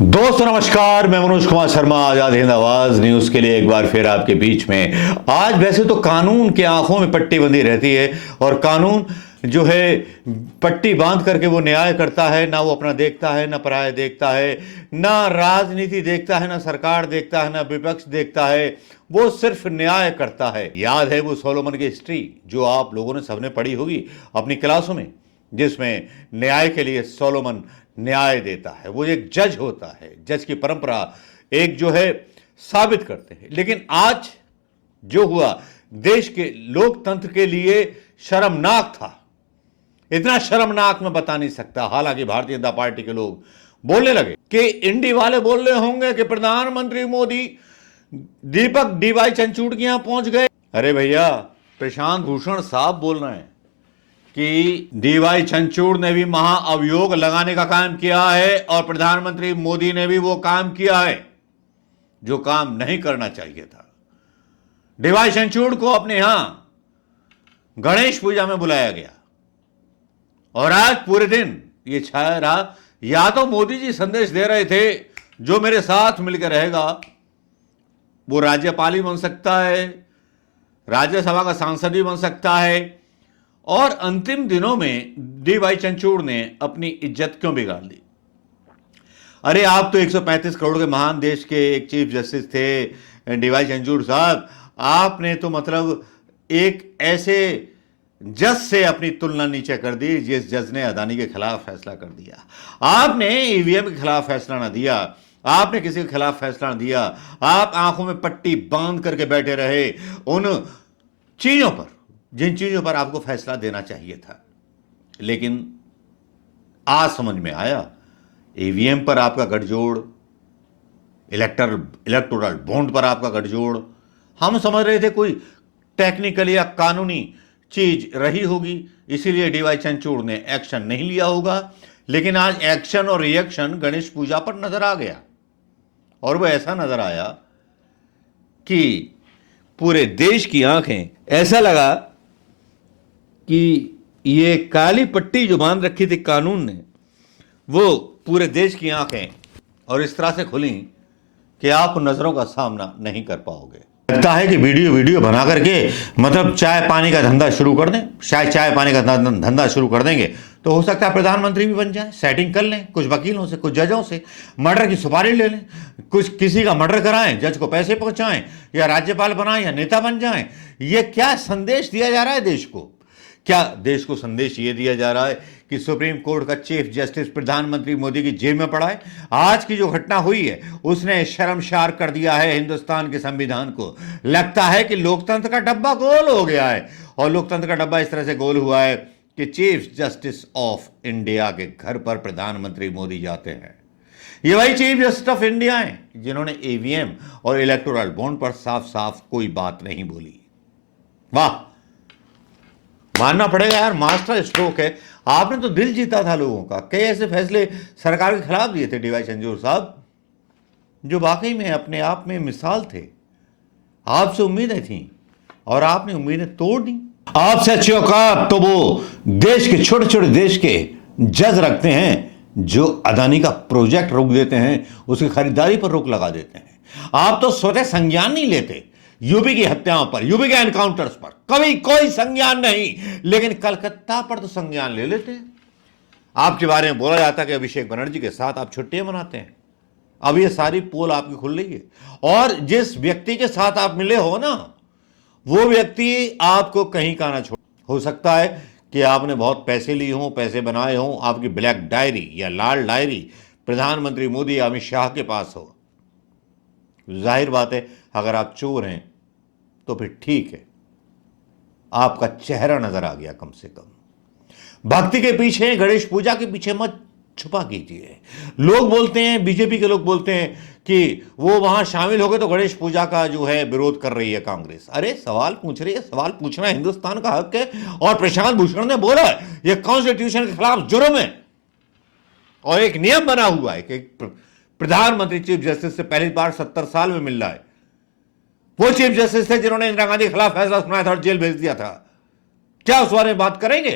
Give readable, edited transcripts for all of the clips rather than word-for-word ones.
दोस्तों नमस्कार, मैं मनोज कुमार शर्मा आजाद हिंद आवाज न्यूज के लिए एक बार फिर आपके बीच में। आज वैसे तो कानून के आंखों में पट्टी बंधी रहती है और कानून जो है पट्टी बांध करके वो न्याय करता है। ना वो अपना देखता है, ना पराया देखता है, ना राजनीति देखता है, ना सरकार देखता है, ना विपक्ष देखता है। वो सिर्फ न्याय करता है। याद है वो सोलोमन की हिस्ट्री जो आप लोगों ने सबने पढ़ी होगी अपनी क्लासों में, जिसमें न्याय के लिए सोलोमन न्याय देता है। वो एक जज होता है, जज की परंपरा एक जो है साबित करते हैं। लेकिन आज जो हुआ देश के लोकतंत्र के लिए शर्मनाक था। इतना शर्मनाक मैं बता नहीं सकता। हालांकि भारतीय जनता पार्टी के लोग बोलने लगे कि इंडी वाले बोल रहे होंगे कि प्रधानमंत्री मोदी दीपक डीवाई चंचूड़ के यहां पहुंच गए। अरे भैया, प्रशांत भूषण साहब बोल रहे हैं कि डीवाई चंचूड़ ने भी महाअभियोग लगाने का काम किया है और प्रधानमंत्री मोदी ने भी वो काम किया है जो काम नहीं करना चाहिए था। डीवाई चंचूड़ को अपने यहां गणेश पूजा में बुलाया गया और आज पूरे दिन ये छाया रहा। या तो मोदी जी संदेश दे रहे थे जो मेरे साथ मिलकर रहेगा वो राज्यपाल ही बन सकता है, राज्यसभा का सांसद भी बन सकता है। और अंतिम दिनों में डीवाई चंचूड़ ने अपनी इज्जत क्यों बिगाड़ ली? अरे आप तो 135 करोड़ के महान देश के एक चीफ जस्टिस थे डीवाई चंचूड़ साहब। आपने तो मतलब एक ऐसे जज से अपनी तुलना नीचे कर दी जिस जज ने अदानी के खिलाफ फैसला कर दिया। आपने ईवीएम के खिलाफ फैसला ना दिया, आपने किसी के खिलाफ फैसला ना दिया। आप आंखों में पट्टी बांध करके बैठे रहे उन चीजों पर जिन चीजों पर आपको फैसला देना चाहिए था। लेकिन आज समझ में आया, ईवीएम पर आपका गठजोड़, इलेक्टोरल बॉन्ड पर आपका गठजोड़, हम समझ रहे थे कोई टेक्निकल या कानूनी चीज रही होगी, इसीलिए डीवाई चंचूड़ ने एक्शन नहीं लिया होगा। लेकिन आज एक्शन और रिएक्शन गणेश पूजा पर नजर आ गया और वो ऐसा नजर आया कि पूरे देश की आंखें, ऐसा लगा कि ये काली पट्टी जो बांध रखी थी कानून ने, वो पूरे देश की आंखें और इस तरह से खुली कि आप नजरों का सामना नहीं कर पाओगे। लगता है कि वीडियो बना करके मतलब चाय पानी का धंधा शुरू कर दें। शायद चाय पानी का धंधा शुरू कर देंगे तो हो सकता है प्रधानमंत्री भी बन जाए। सेटिंग कर लें कुछ वकीलों से, कुछ जजों से, मर्डर की सुपारी ले लें, कुछ किसी का मर्डर कराएं, जज को पैसे पहुंचाएं, या राज्यपाल बनाएं या नेता बन जाएं। ये क्या संदेश दिया जा रहा है देश को? क्या देश को संदेश ये दिया जा रहा है कि सुप्रीम कोर्ट का चीफ जस्टिस प्रधानमंत्री मोदी की जेब में पड़ा है? आज की जो घटना हुई है उसने शर्मसार कर दिया है हिंदुस्तान के संविधान को। लगता है कि लोकतंत्र का डब्बा गोल हो गया है और लोकतंत्र का डब्बा इस तरह से गोल हुआ है कि चीफ जस्टिस ऑफ इंडिया के घर पर प्रधानमंत्री मोदी जाते हैं। ये वही चीफ जस्टिस ऑफ इंडिया है जिन्होंने ईवीएम और इलेक्टोरल बॉन्ड पर साफ साफ कोई बात नहीं बोली। वाह, मानना पड़ेगा यार, मास्टर स्ट्रोक है। आपने तो दिल जीता था लोगों का। कई ऐसे फैसले सरकार के खिलाफ दिए थे डीवाई चंचूड़ साहब जो वाकई में अपने आप में मिसाल थे। आपसे उम्मीदें थीं और आपने उम्मीदें तोड़ दी। आपसे अच्छी औकात तो वो देश के छोटे छोटे देश के जज रखते हैं जो अदानी का प्रोजेक्ट रोक देते हैं, उसकी खरीदारी पर रोक लगा देते हैं। आप तो स्वतः संज्ञान नहीं लेते यूपी की हत्याओं पर, यूपी के एनकाउंटर्स पर कभी कोई संज्ञान नहीं, लेकिन कलकत्ता पर तो संज्ञान ले लेते हैं। आपके बारे में बोला जाता है कि अभिषेक बनर्जी के साथ आप छुट्टियां मनाते हैं। अब ये सारी पोल आपकी खुल रही है और जिस व्यक्ति के साथ आप मिले हो ना, वो व्यक्ति आपको कहीं का ना छोड़। हो सकता है कि आपने बहुत पैसे लिए हों, पैसे बनाए हों, आपकी ब्लैक डायरी या लाल डायरी प्रधानमंत्री मोदी या अमित शाह के पास हो। जाहिर बात है अगर आप चोर हैं तो फिर ठीक है, आपका चेहरा नजर आ गया कम से कम। भक्ति के पीछे, गणेश पूजा के पीछे मत छुपा कीजिए। लोग बोलते हैं, बीजेपी के लोग बोलते हैं कि वो वहां शामिल हो गए तो गणेश पूजा का जो है विरोध कर रही है कांग्रेस। अरे सवाल पूछ रही है, सवाल पूछना हिंदुस्तान का हक है और प्रशांत भूषण ने बोला है यह कॉन्स्टिट्यूशन के खिलाफ जुर्म है और एक नियम बना हुआ है कि प्रधानमंत्री चीफ जस्टिस से पहली बार 70 साल में मिल रहा है। वो चीफ जस्टिस थे जिन्होंने इंदिरा गांधी के खिलाफ फैसला सुनाया था और जेल भेज दिया था। क्या उस बारे में बात करेंगे?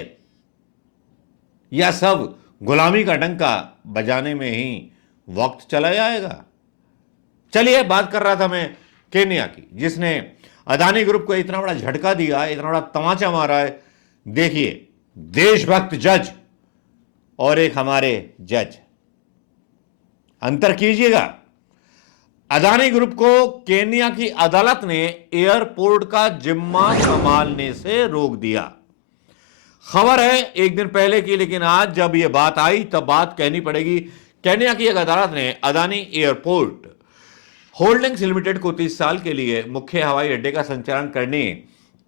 या सब गुलामी का डंका बजाने में ही वक्त चला जाएगा। चलिए, बात कर रहा था मैं केन्या की, जिसने अदानी ग्रुप को इतना बड़ा झटका दिया, इतना बड़ा तमाचा मारा है। देखिए, देशभक्त जज और एक हमारे जज, अंतर कीजिएगा। अदानी ग्रुप को केन्या की अदालत ने एयरपोर्ट का जिम्मा संभालने से रोक दिया। खबर है एक दिन पहले की, लेकिन आज जब यह बात आई तब बात कहनी पड़ेगी। केन्या की एक अदालत ने अदानी एयरपोर्ट होल्डिंग्स लिमिटेड को 30 साल के लिए मुख्य हवाई अड्डे का संचालन करने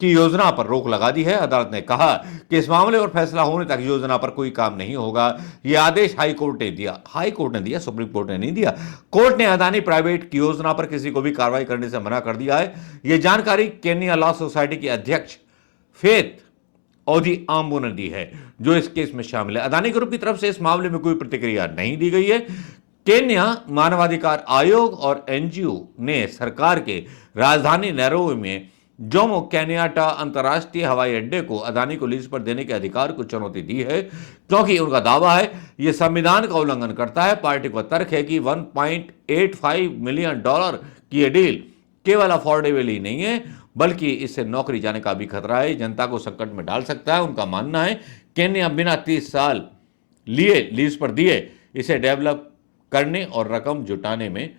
की योजना पर रोक लगा दी है। अदालत ने कहा कि इस मामले पर फैसला होने तक योजना पर कोई काम नहीं होगा। यह आदेश हाई कोर्ट ने दिया। हाई कोर्ट ने दिया, सुप्रीम कोर्ट ने नहीं दिया। कोर्ट ने अदानी प्राइवेट की योजना पर किसी को भी कार्रवाई करने से मना कर दिया है। यह जानकारी केन्या लॉ सोसाइटी की अध्यक्ष फेथ ओदी आम्बू ने दी है, जो इस केस में शामिल है। अदानी ग्रुप की तरफ से इस मामले में कोई प्रतिक्रिया नहीं दी गई है। केन्या मानवाधिकार आयोग और एनजीओ ने सरकार के राजधानी नैरोबी में जोमो केन्याटा अंतर्राष्ट्रीय हवाई अड्डे को अदानी को लीज पर देने के अधिकार को चुनौती दी है, क्योंकि उनका दावा है यह संविधान का उल्लंघन करता है। पार्टी का तर्क है कि $1.85 मिलियन की यह डील केवल अफोर्डेबल ही नहीं है, बल्कि इससे नौकरी जाने का भी खतरा है, जनता को संकट में डाल सकता है। उनका मानना है केन्या बिना 30 साल लिए लीज पर दिए इसे डेवलप करने और रकम जुटाने में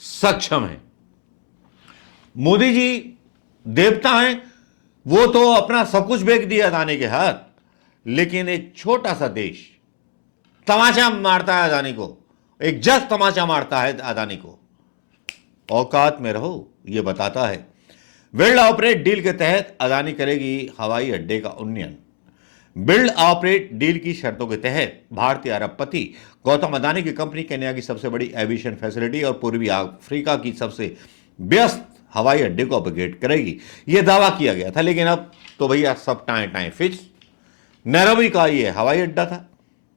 सक्षम है। मोदी जी देवता हैं, वो तो अपना सब कुछ बेच दिया अदानी के हाथ, लेकिन एक छोटा सा देश तमाचा मारता है अदानी को, एक जज तमाचा मारता है अदानी को। औकात में रहो, यह बताता है। बिल्ड ऑपरेट डील के तहत अदानी करेगी हवाई अड्डे का उन्नयन। बिल्ड ऑपरेट डील की शर्तों के तहत भारतीय अरबपति गौतम अदानी की कंपनी केन्या की सबसे बड़ी एविएशन फैसिलिटी और पूर्वी अफ्रीका की सबसे व्यस्त हवाई अड्डे को अपग्रेड करेगी, यह दावा किया गया था। लेकिन अब तो भैया सब टाएं टाएं फिक्स। नैरोबी का यह हवाई अड्डा था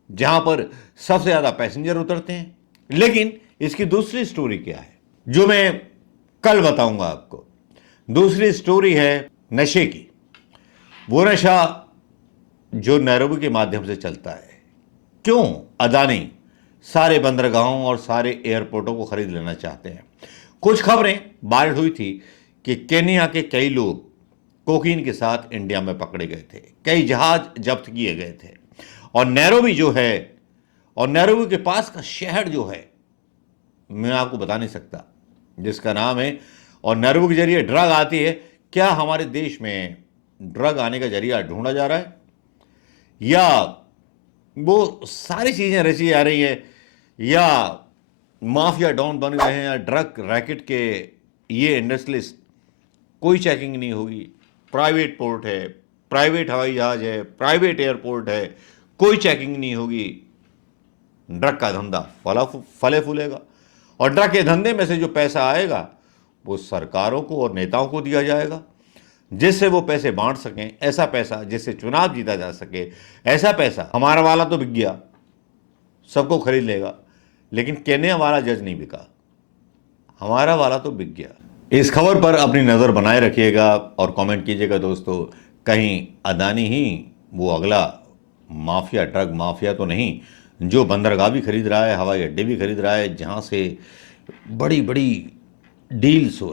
जहां पर सबसे ज्यादा पैसेंजर उतरते हैं। लेकिन इसकी दूसरी स्टोरी क्या है, जो मैं कल बताऊंगा आपको। दूसरी स्टोरी है नशे की। वो नशा जो नैरोबी के माध्यम से चलता है। क्यों अदानी सारे बंदरगाहों और सारे एयरपोर्टों को खरीद लेना चाहते हैं? कुछ खबरें वायरल हुई थी कि केन्या के कई लोग कोकीन के साथ इंडिया में पकड़े गए थे, कई जहाज जब्त किए गए थे। और नैरोबी जो है, और नैरोबी के पास का शहर जो है, मैं आपको बता नहीं सकता, जिसका नाम है, और नैरोबी के जरिए ड्रग आती है। क्या हमारे देश में ड्रग आने का जरिया ढूंढा जा रहा है, या वो सारी चीजें रची जा रही है, या माफिया डॉन बन गए हैं, या ड्रग रैकेट के ये इंडस्ट्रियलिस्ट? कोई चेकिंग नहीं होगी। प्राइवेट पोर्ट है, प्राइवेट हवाई जहाज है, प्राइवेट एयरपोर्ट है, कोई चेकिंग नहीं होगी। ड्रग का धंधा फले फूलेगा, और ड्रग के धंधे में से जो पैसा आएगा वो सरकारों को और नेताओं को दिया जाएगा, जिससे वो पैसे बांट सकें। ऐसा पैसा जिससे चुनाव जीता जा सके, ऐसा पैसा। हमारा वाला तो बिक गया, सबको खरीद लेगा, लेकिन केन्या वाला जज नहीं बिका, हमारा वाला तो बिक गया। इस खबर पर अपनी नज़र बनाए रखिएगा और कमेंट कीजिएगा दोस्तों, कहीं अदानी ही वो अगला माफिया, ड्रग माफिया तो नहीं, जो बंदरगाह भी खरीद रहा है, हवाई अड्डे भी खरीद रहा है, जहां से बड़ी बड़ी डील्स हो